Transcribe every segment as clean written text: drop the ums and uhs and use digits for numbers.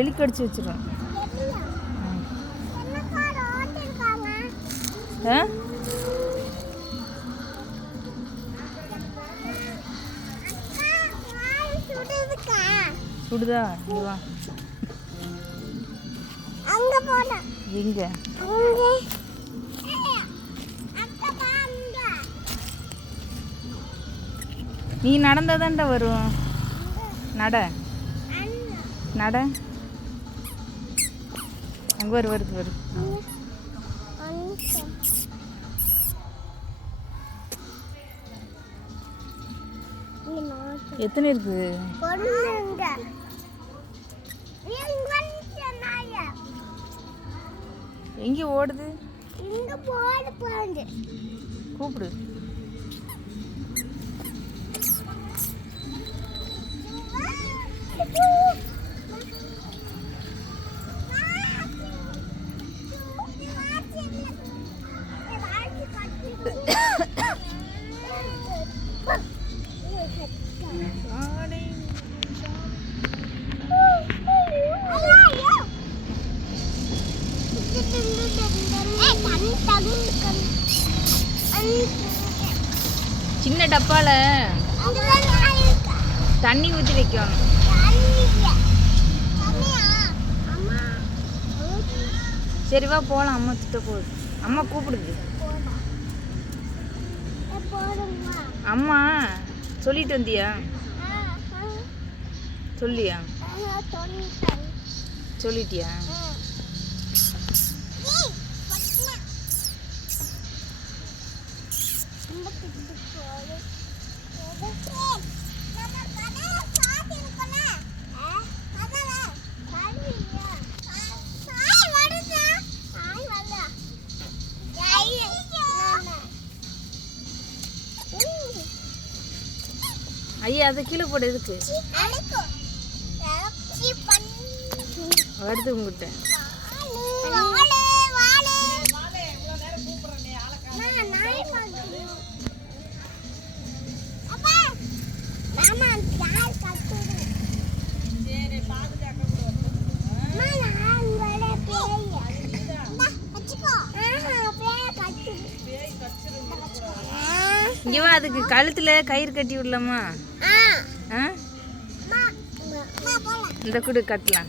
எலி கடிச்சு வச்சிடும். சுடுதா? இங்க வா. அங்க போடா. எங்க? அங்க. நீ நடந்தாதான்டா வரும். நட நட. அங்கே வருது வரும். எத்தனை இருக்குது? எங்கே ஓடுது? கூப்பிடு. சின்ன டப்பால தண்ணி ஊற்றி வைக்கணும். சரி வா போகலாம். அம்மா திட்ட போகுது. அம்மா கூப்பிடுது. அம்மா சொல்லிட்டு வந்தியா? சொல்லியா? சொல்லிட்டியா? ஐயா அதை கீழே போட எதுக்கு வருது உங்ககிட்ட? இங்கே அதுக்கு கழுத்துல கயிறு கட்டி விடலாமா? இந்த கூட கட்டலாம்.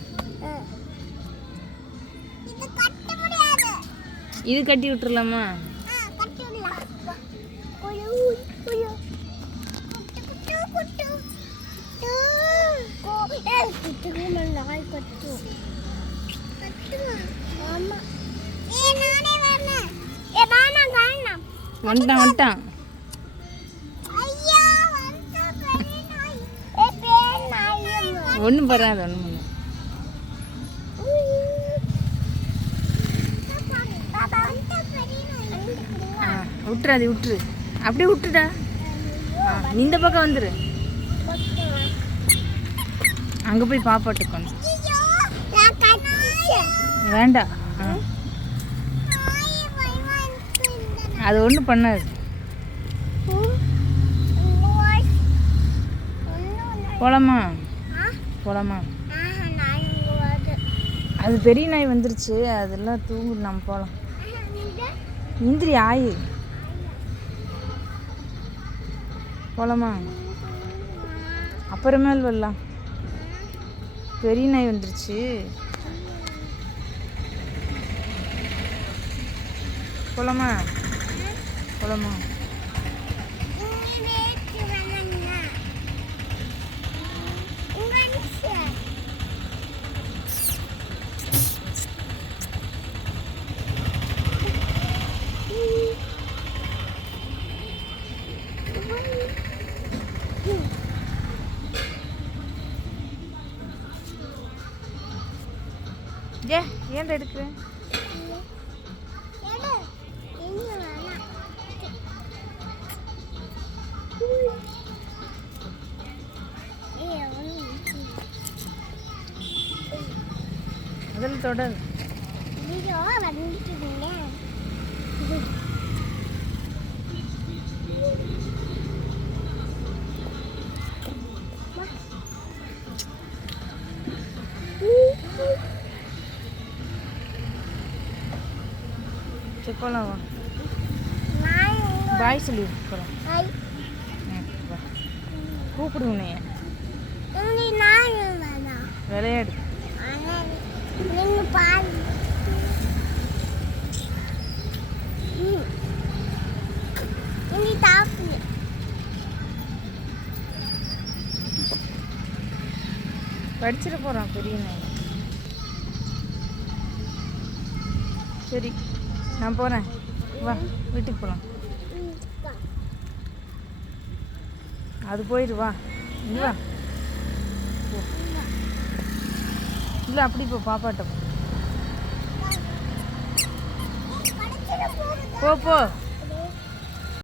இது கட்டி விட்டுறலாமா? வந்துட்டான் வந்துட்டான். ஒன்றும் பராது. ஒன்றும் விட்டுறாது. விட்டுரு. அப்படியே விட்டுடா. நீ இந்த பக்கம் வந்துரு. அங்கே போய் பாப்பாட்டுக்கணும். வேண்டாம். அது ஒன்றும் பண்ணாது. போலாமா? போலாமா? அது பெரிய நாய் வந்துருச்சு. அதெல்லாம் தூங்குது. நம்ம போகலாம். இந்திரி ஆயி போலாமா? அப்புறமேல் வரலாம். பெரிய நாய் வந்துருச்சு. போலாமா? போலாமா? ஏன் எடுக்கிறேன்? அதில் தொடர். சரி போகலாம் வா. நான் இங்க பாய் சொல்லி போகலாம். ஐ வா. கூப்பிடு உன்னைய. இங்க நான் இல்லைனா விளையாடு. ஆனா நின்னு பாரு இங்க தாப்பு படிச்சிட போகிறான் பெரிய நாய். சரி நான் போகிறேன். வா வீட்டுக்கு போகலாம். அது போயிடு வா. இங்க வா. போ. இல்லை அப்படி போ பாப்பாட்ட போ. போ போ